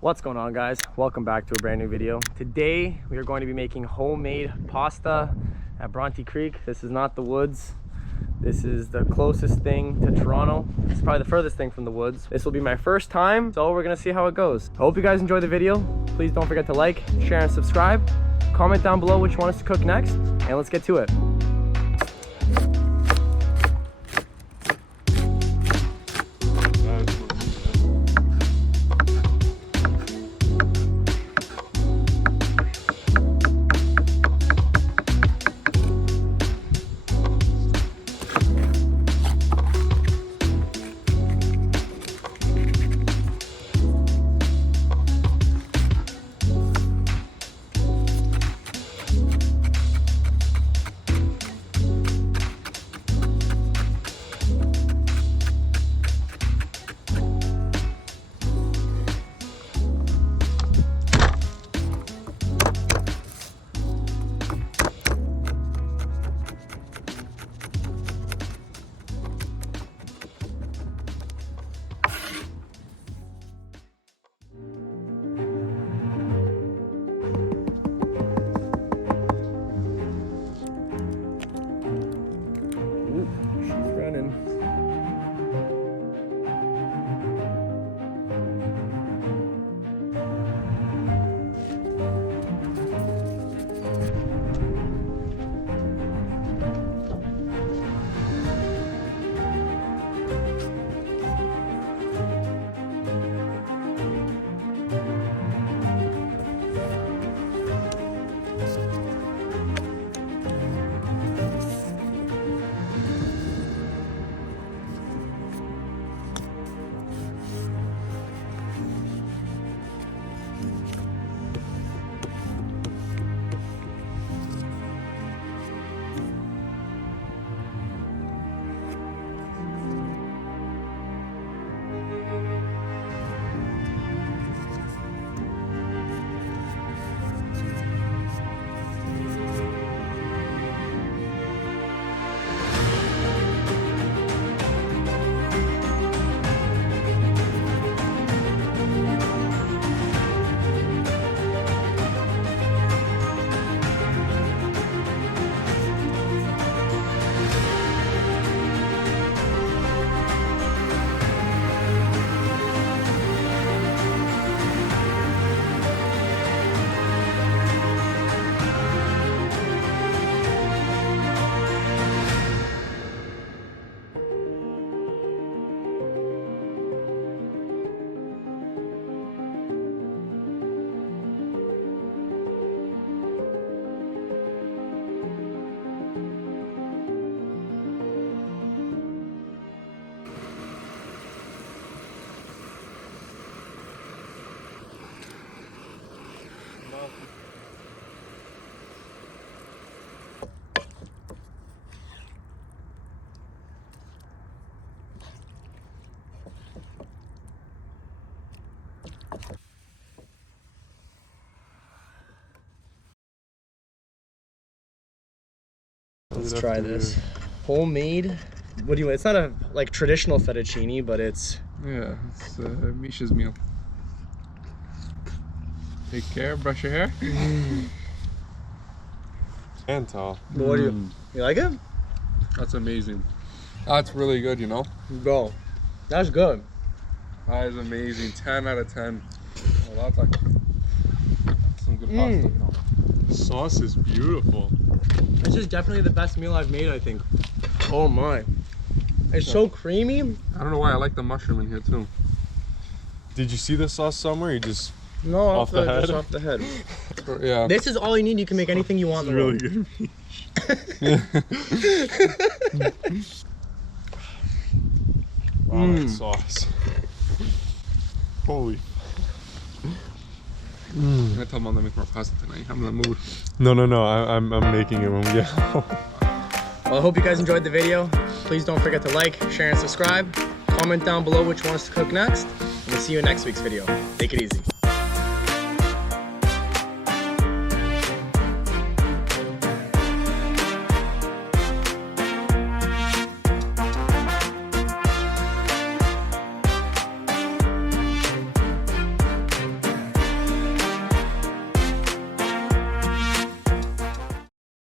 What's going on, guys? Welcome back to a brand new video. Today we are going to be making homemade pasta at Bronte Creek. This is not the woods. This is the closest thing to Toronto. It's probably the furthest thing from the woods. This will be my first time, so we're gonna see how it goes. I hope you guys enjoy the video. Please don't forget to like, share, and subscribe. Comment down below what you want us to cook next, and let's get to it. Let's try this. Homemade. What do you? It's not a like traditional fettuccine, but it's. Yeah, it's Misha's meal. Take care. Brush your hair. And tall. What do you? You like it? That's amazing. That's really good. You know. Bro, that's good. That is amazing. 10 out of 10. Well, that's like some good pasta. You know. The sauce is beautiful. This is definitely the best meal I've made, I think. Oh my. It's so creamy. I don't know why I like the mushroom in here too. Did you see the sauce somewhere? You just No, off the head? just off the head. Yeah. This is all you need. You can make anything you want in the really world. good. Wow, that sauce. Holy. I'm gonna tell Mom to make more pasta tonight. I'm in the mood. No, I'm making it when we get home. Well, I hope you guys enjoyed the video. Please don't forget to like, share, and subscribe. Comment down below which ones to cook next. And we'll see you in next week's video. Take it easy.